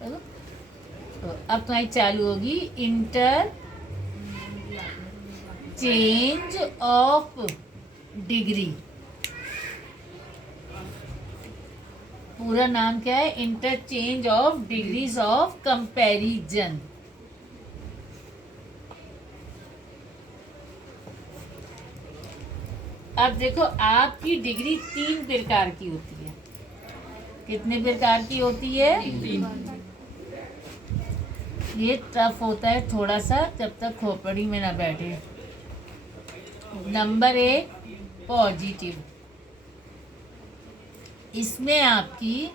देखो, तो अब तुम्हारी चालू होगी इंटर चेंज ऑफ डिग्री। पूरा नाम क्या है? Interchange of degrees of comparison. अब देखो, आपकी डिग्री 3 प्रकार की होती है। कितने प्रकार की होती है? 3। ये टफ होता है थोड़ा सा, जब तक खोपड़ी में ना बैठे। Number 1 positive. इसमें आपकी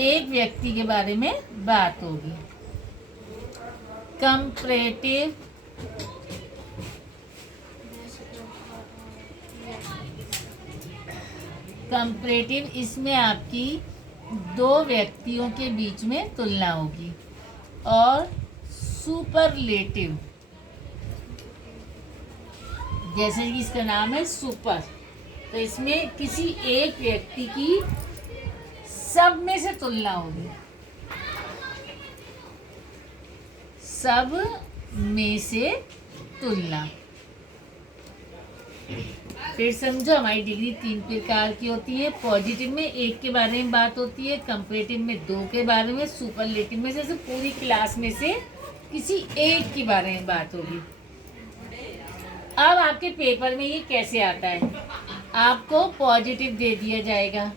एक व्यक्ति के बारे में बात होगी। कंपैरेटिव कंपैरेटिव इसमें आपकी दो व्यक्तियों के बीच में तुलना होगी। और सुपरलेटिव, जैसे कि इसका नाम है सुपर, तो इसमें किसी एक व्यक्ति की सब में से तुलना होगी। सब में से तुलना। फिर समझो, हमारी डिग्री 3 प्रकार की होती है। पॉजिटिव में एक के बारे में बात होती है, कंपैरेटिव में 2 के बारे में, सुपरलेटिव में जैसे पूरी क्लास में से किसी एक के बारे में बात होगी। अब आपके पेपर में ये कैसे आता है? आपको पॉजिटिव दे दिया जाएगा,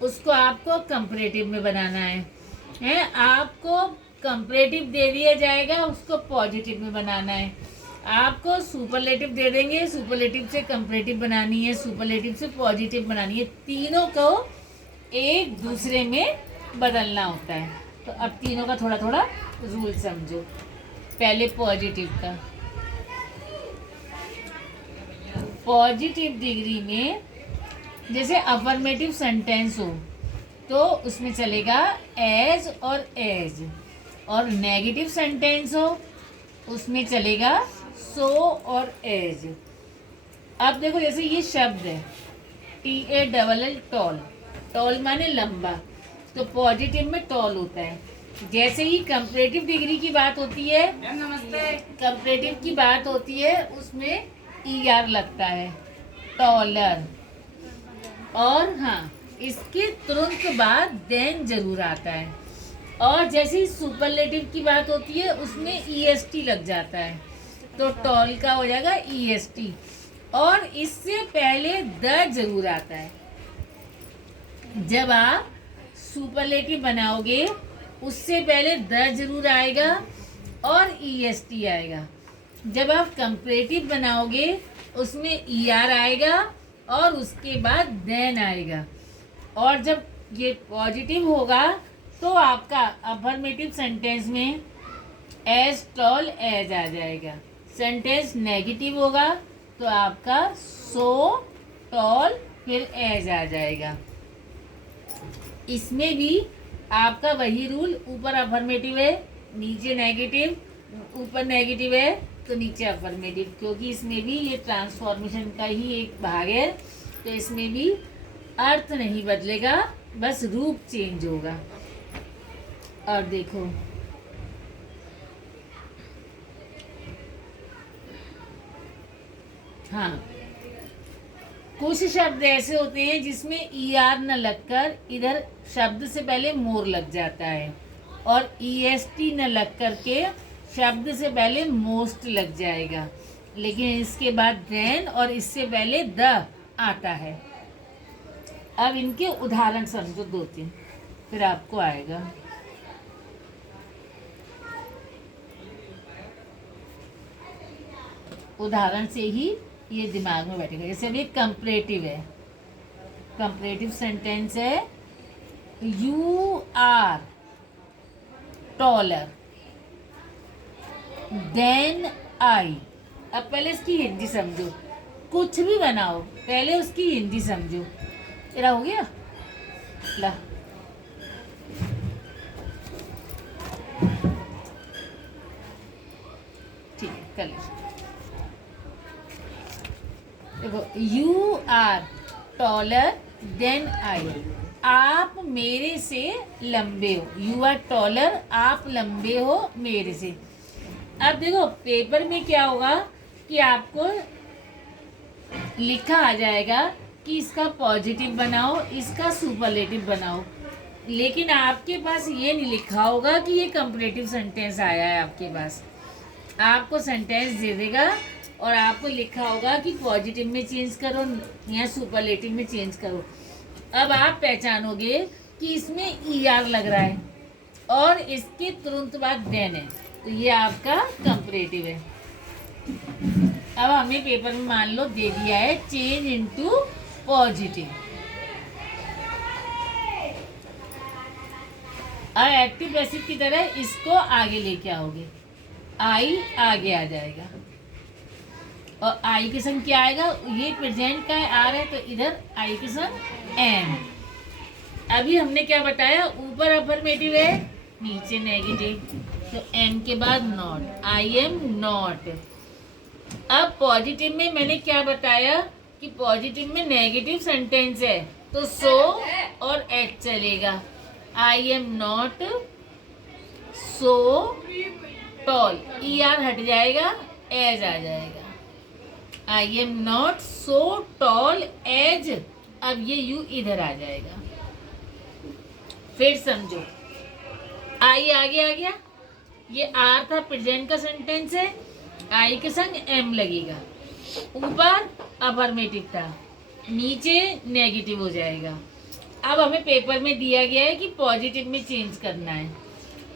उसको आपको कंपैरेटिव में बनाना है। आपको कंपैरेटिव दे दिया जाएगा, उसको पॉजिटिव में बनाना है। आपको सुपरलेटिव दे देंगे, सुपरलेटिव से कंपैरेटिव बनानी है, सुपरलेटिव से पॉजिटिव बनानी है। तीनों को एक दूसरे में बदलना होता है। तो अब तीनों का थोड़ा थोड़ा रूल समझो। पहले पॉजिटिव का। पॉजिटिव डिग्री में जैसे अफर्मेटिव सेंटेंस हो तो उसमें चलेगा एज और एज, और नेगेटिव सेंटेंस हो उसमें चलेगा सो और एज। अब देखो, जैसे ये शब्द है TALL, टॉल। टॉल माने लंबा, तो पॉजिटिव में टॉल होता है। जैसे ही कंपैरेटिव डिग्री की बात होती है, कंपैरेटिव की बात होती है, उसमें ER लगता है, टॉलर। और हाँ, इसके तुरंत बाद देन जरूर आता है। और जैसे ही सुपरलेटिव की बात होती है, उसमें EST लग जाता है, तो टॉल का हो जाएगा EST। और इससे पहले द जरूर आता है। जब आप सुपरलेटिव बनाओगे, उससे पहले द जरूर आएगा और EST आएगा। जब आप कंपैरेटिव बनाओगे, उसमें ER आएगा और उसके बाद देन आएगा। और जब ये पॉजिटिव होगा तो आपका अफर्मेटिव सेंटेंस में एज टॉल एज आ जाएगा। सेंटेंस नेगेटिव होगा तो आपका सो टॉल फिर एज आ जाएगा। इसमें भी आपका वही रूल, ऊपर अफर्मेटिव है, नीचे नेगेटिव, ऊपर नेगेटिव है तो नीचे अफर्मेटिव, क्योंकि इसमें भी ये ट्रांसफॉर्मेशन का ही एक भाग है। तो इसमें भी अर्थ नहीं बदलेगा, बस रूप चेंज होगा। और देखो, हाँ, कुछ शब्द ऐसे होते हैं जिसमें ER न लगकर इधर शब्द से पहले मोर लग जाता है, और EST न लग कर के शब्द से पहले मोस्ट लग जाएगा, लेकिन इसके बाद देन और इससे पहले द आता है। अब इनके उदाहरण समझो 2-3, फिर आपको आएगा। उदाहरण से ही ये दिमाग में बैठेगा। जैसे अभी कंपैरेटिव है, कंपैरेटिव सेंटेंस है you are taller than I. अब पहले इसकी हिंदी समझो, कुछ भी बनाओ पहले उसकी हिंदी समझो। तेरा हो गया ला। ठीक है, कर लीजिए। देखो, you are taller than I. आप मेरे से लंबे हो, यू आर टॉलर, आप लंबे हो मेरे से। अब देखो पेपर में क्या होगा कि आपको लिखा आ जाएगा कि इसका पॉजिटिव बनाओ, इसका सुपरलेटिव बनाओ, लेकिन आपके पास ये नहीं लिखा होगा कि ये कंपैरेटिव सेंटेंस आया है। आपके पास आपको सेंटेंस दे देगा और आपको लिखा होगा कि पॉजिटिव में चेंज करो या सुपरलेटिव में चेंज करो। अब आप पहचानोगे कि इसमें ER लग रहा है और इसके तुरंत बाद देन है, तो ये आपका कंपैरेटिव है। अब हमें पेपर में मान लो दे दिया है चेंज इनटू पॉजिटिव। अब एक्टिव पैसिव की तरह इसको आगे लेके आओगे, आई आगे आ जाएगा और आई के संग क्या आएगा, ये प्रेजेंट का है आर है तो इधर आई के संग एम। अभी हमने क्या बताया, ऊपर अफर्मेटिव है नीचे नेगेटिव, तो एम के बाद नॉट, आई एम नॉट। अब पॉजिटिव में मैंने क्या बताया कि पॉजिटिव में नेगेटिव सेंटेंस है तो सो और एच चलेगा। I am not so tall, ER हट जाएगा, एज आ जाएगा। I am not so tall as, अब ये यू इधर आ जाएगा। फिर समझो, आई आगे आ गया, ये आर था प्रेजेंट का सेंटेंस है, आई के संग एम लगेगा, ऊपर अफर्मेटिव था, नीचे नेगेटिव हो जाएगा। अब हमें पेपर में दिया गया है कि पॉजिटिव में चेंज करना है,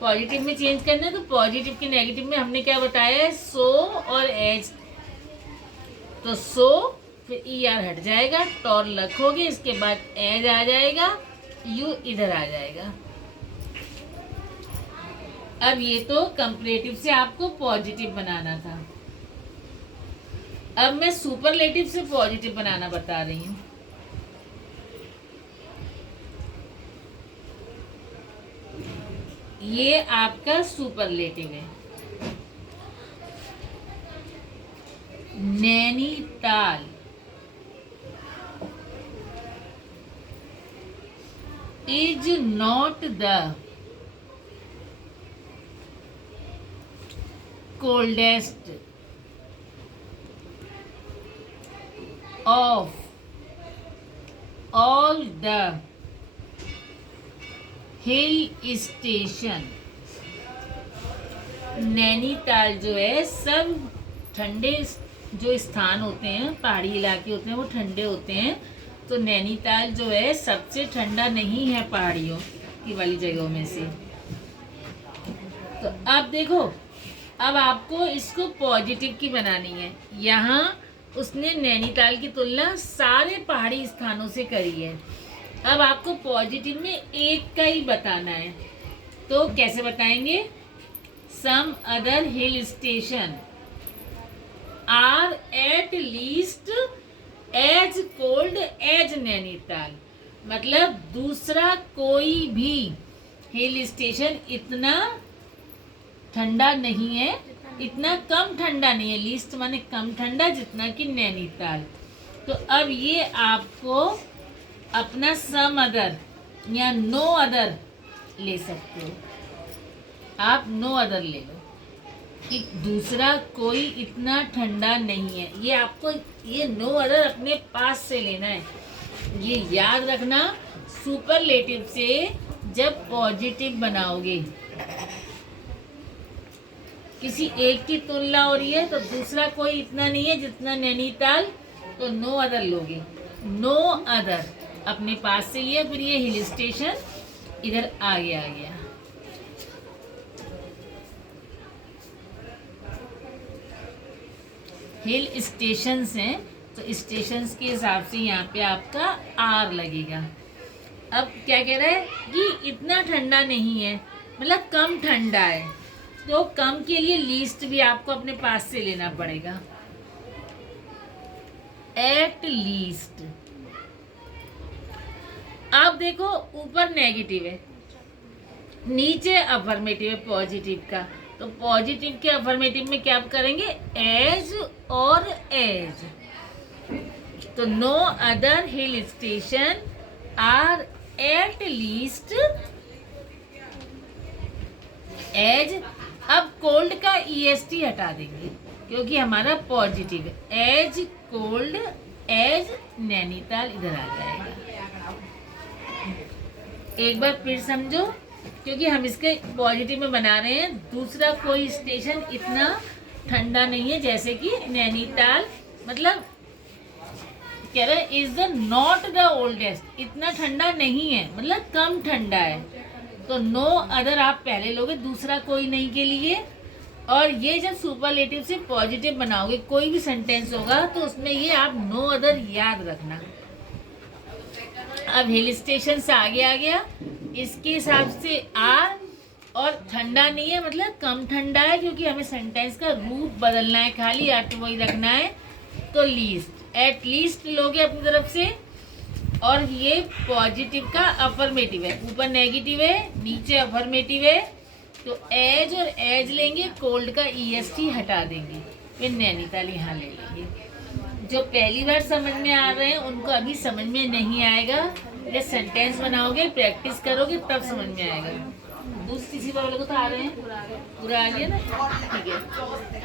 पॉजिटिव में चेंज करना है, तो पॉजिटिव के नेगेटिव में हमने क्या बताया है, सो और एज, तो सो फिर ER हट जाएगा, टॉल रखोगे, इसके बाद एज आ जाएगा, यू इधर आ जाएगा। अब ये तो कंपैरेटिव से आपको पॉजिटिव बनाना था, अब मैं सुपरलेटिव से पॉजिटिव बनाना बता रही हूँ। ये आपका सुपरलेटिव है। Nainital is not the coldest of all the hill station. Nainital जो है सब ठंडे जो स्थान होते हैं, पहाड़ी इलाके होते हैं, वो ठंडे होते हैं, तो नैनीताल जो है सबसे ठंडा नहीं है पहाड़ियों की वाली जगहों में से। तो अब देखो, अब आपको इसको पॉजिटिव की बनानी है। यहाँ उसने नैनीताल की तुलना सारे पहाड़ी स्थानों से करी है, अब आपको पॉजिटिव में एक का ही बताना है, तो कैसे बताएंगे, some other hill station are at least as cold as Nainital, मतलब दूसरा कोई भी हिल स्टेशन इतना ठंडा नहीं है, इतना कम ठंडा नहीं है, लीस्ट माने कम ठंडा, जितना कि नैनीताल। तो अब ये आपको अपना सम अदर या नो अदर ले सकते हो, आप नो अदर ले लो कि दूसरा कोई इतना ठंडा नहीं है। ये आपको ये नो अदर अपने पास से लेना है, ये याद रखना। सुपरलेटिव से जब पॉजिटिव बनाओगे, किसी एक की तुलना हो रही है तो दूसरा कोई इतना नहीं है जितना नैनीताल, तो नो अदर लोगे, नो अदर अपने पास से लिया, फिर ये हिल स्टेशन इधर आगे आ गया। हिल स्टेशंस हैं तो स्टेशंस के हिसाब से यहाँ पे आपका आर लगेगा। अब क्या कह रहा है कि इतना ठंडा नहीं है, मतलब कम ठंडा है, तो कम के लिए लीस्ट भी आपको अपने पास से लेना पड़ेगा, एट लीस्ट। अब देखो ऊपर नेगेटिव है, नीचे अफर्मेटिव है पॉजिटिव का, तो पॉजिटिव के अफर्मेटिव में क्या करेंगे, एज और एज। तो no other hill station are at least as, अब कोल्ड का EST हटा देंगे क्योंकि हमारा पॉजिटिव है। एज कोल्ड एज नैनीताल इधर आ जाएगा। एक बार फिर समझो, क्योंकि हम इसके पॉजिटिव में बना रहे हैं। दूसरा कोई स्टेशन इतना ठंडा नहीं है जैसे कि नैनीताल, मतलब कह रहे is the not the oldest, इतना ठंडा नहीं है, मतलब कम ठंडा है। तो नो अदर आप पहले लोगे, दूसरा कोई नहीं के लिए। और ये जब सुपरलेटिव से पॉजिटिव बनाओगे, कोई भी सेंटेंस होगा तो उसमें ये आप नो अदर याद रखना। अब हिल स्टेशन से आगे आ गया, इसके हिसाब से आर, और ठंडा नहीं है मतलब कम ठंडा है, क्योंकि हमें सेंटेंस का रूप बदलना है, खाली आठ वही रखना है। तो लीस्ट, एट लीस्ट लोगे अपनी तरफ से। और ये पॉजिटिव का अफर्मेटिव है, ऊपर नेगेटिव है नीचे अफर्मेटिव है। तो एज और एज लेंगे, कोल्ड का EST हटा देंगे, फिर नैनीताल यहाँ ले लेंगे। जो पहली बार समझ में आ रहे हैं उनको अभी समझ में नहीं आएगा, जब सेंटेंस बनाओगे प्रैक्टिस करोगे तब समझ में आएगा। दूसरी तीसरी बार वाले को तो आ रहे हैं, पूरा आ गया ना, ठीक है।